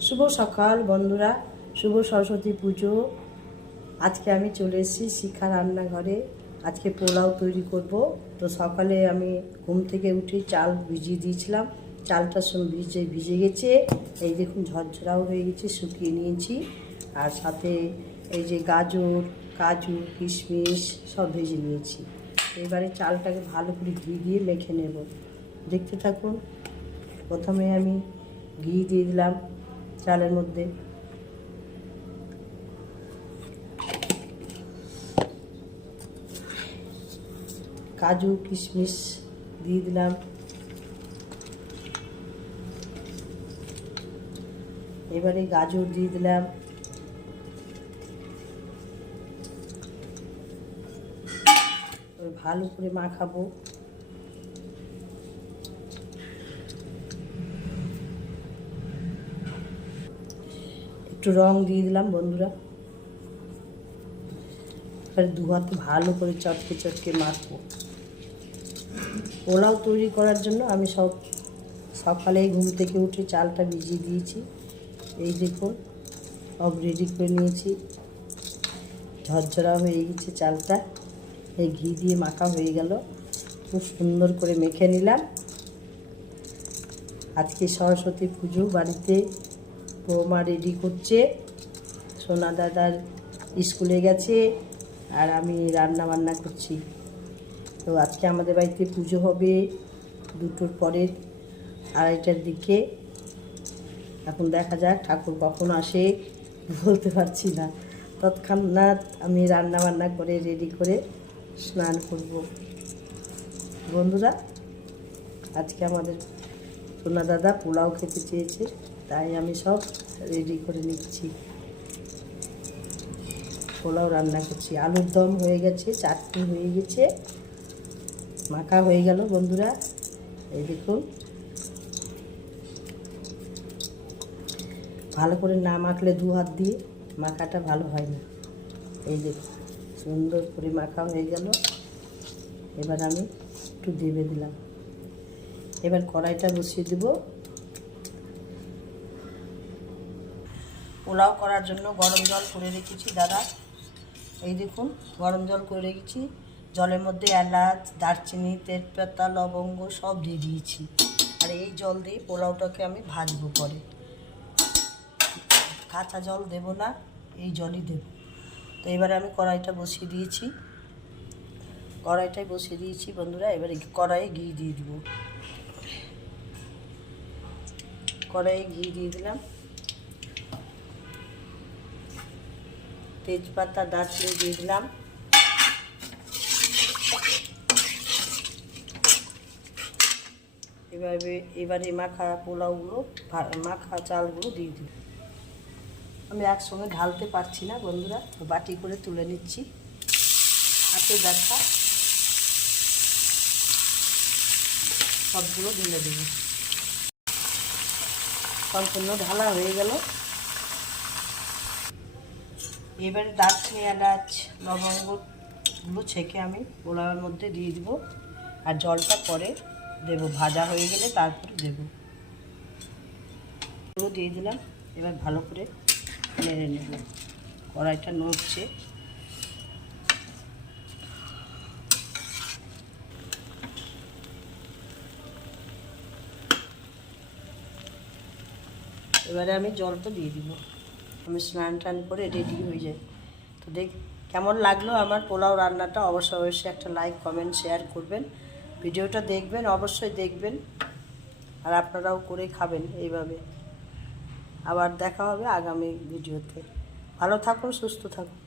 শুভ সকাল বন্ধুরা, শুভ সরস্বতী পুজো। আজকে আমি চলে এসেছি শিক্ষা রান্নাঘরে। আজকে পোলাও তৈরি করব। তো সকালে আমি ঘুম থেকে উঠে চাল ভিজিয়ে দিয়েছিলাম। চালটা সব ভিজে ভিজে গেছে। এই দেখুন ঝরঝরাও হয়ে গেছে, শুকিয়ে নিয়েছি। আর সাথে এই যে গাজর, কাজু, কিশমিশ সব ভেজে নিয়েছি। এবারে চালটাকে ভালো করে ঘি দিয়ে মেখে নেব। দেখতে থাকুন। প্রথমে আমি ঘি দিয়ে দিলাম। চালের মধ্যে। কাজু কিশমিশ দিয়ে দিলাম। এবারে গাজর দিয়ে দিলাম। ভালো করে মাখাবো। একটু রং দিয়ে দিলাম বন্ধুরা। এবার দু হাতে ভালো করে চটকে চটকে মাখবো। পোলাও তৈরি করার জন্য আমি সব সকালে ঘুম থেকে উঠে চালটা ভিজিয়ে দিয়েছি। এই দেখুন, সব রেডি করে নিয়েছি। ঝরঝরা হয়ে গেছে চালটা। এই ঘি দিয়ে মাখা হয়ে গেল। খুব সুন্দর করে মেখে নিলাম। আজকে সরস্বতী পুজো, বাড়িতে বৌমা রেডি করছে। সোনা দাদার স্কুলে গেছে আর আমি রান্না বান্না করছি। তো আজকে আমাদের বাড়িতে পুজো হবে দুটোর পরের আড়াইটার দিকে। এখন দেখা যাক ঠাকুর কখন আসে, বলতে পারছি না। তৎক্ষণাৎ আমি রান্না বান্না করে রেডি করে স্নান করব। বন্ধুরা, আজকে আমাদের সোনা দাদা পোলাও খেতে চেয়েছে। তাই আমি সব রেডি করে নিচ্ছি। পোলাও রান্না করছি। আলুর দম হয়ে গেছে, চাটনি হয়ে গেছে, মাখা হয়ে গেল বন্ধুরা। এই দেখুন। ভালো করে না মাখলে দু হাত দিয়ে মাখাটা ভালো হয় না। এই দেখুন সুন্দর করে মাখা হয়ে গেল। এবার আমি একটু দেবে দিলাম। এবার কড়াইটা বসিয়ে দেব। পোলাও করার জন্য গরম জল করে রেখেছি, দাদা। এই দেখুন, গরম জল করে রেখেছি। জলের মধ্যে এলাচ, দারচিনি, তেজপাতা, লবঙ্গ সব দিয়ে দিয়েছি। আর এই জল দিয়ে পোলাওটাকে আমি ভাজবো পরে। কাঁচা জল দেব না, এই জলই দেব। তো এবারে আমি কড়াইটা বসিয়ে দিয়েছি। কড়াইটাই বসিয়ে দিয়েছি, বন্ধুরা। এবারে কড়াইয়ে ঘি দিয়ে দিব। কড়াইয়ে ঘি দিয়ে দিলাম। তেজপাতা, দারচিনি দিয়ে দিলাম। এভাবে, এবারে মাখা পোলাওগুলো মাখা চালগুলো দিয়ে দিই আমি একসঙ্গে ঢালতে পারছি না বন্ধুরা বাটি করে তুলে নিচ্ছি। হাতে ব্যথা সবগুলো ঢেলে দেব। সম্পূর্ণ ঢালা হয়ে গেল। এবারে দারচিনি এলাচ লবঙ্গগুলো ছেঁকে আমি পোলাওয়ের মধ্যে দিয়ে দিব। আর জলটা পরে দেব, ভাজা হয়ে গেলে তারপরে দেব। দিয়ে দিলাম, এবার ভালো করে নেড়ে নেব। কড়াইটা নড়ছে। এবারে আমি জলটা দিয়ে দিব। আমি স্নান টান করে রেডি হয়ে যাই। তো দেখ, কেমন লাগল আমার পোলাও রান্নাটা? অবশ্যই অবশ্যই একটা লাইক কমেন্ট শেয়ার করবেন। ভিডিওটা দেখবেন, অবশ্যই দেখবেন। আর আপনারাও করে খাবেন এইভাবে। আবার দেখা হবে আগামী ভিডিওতে। ভালো থাকুন, সুস্থ থাকুন।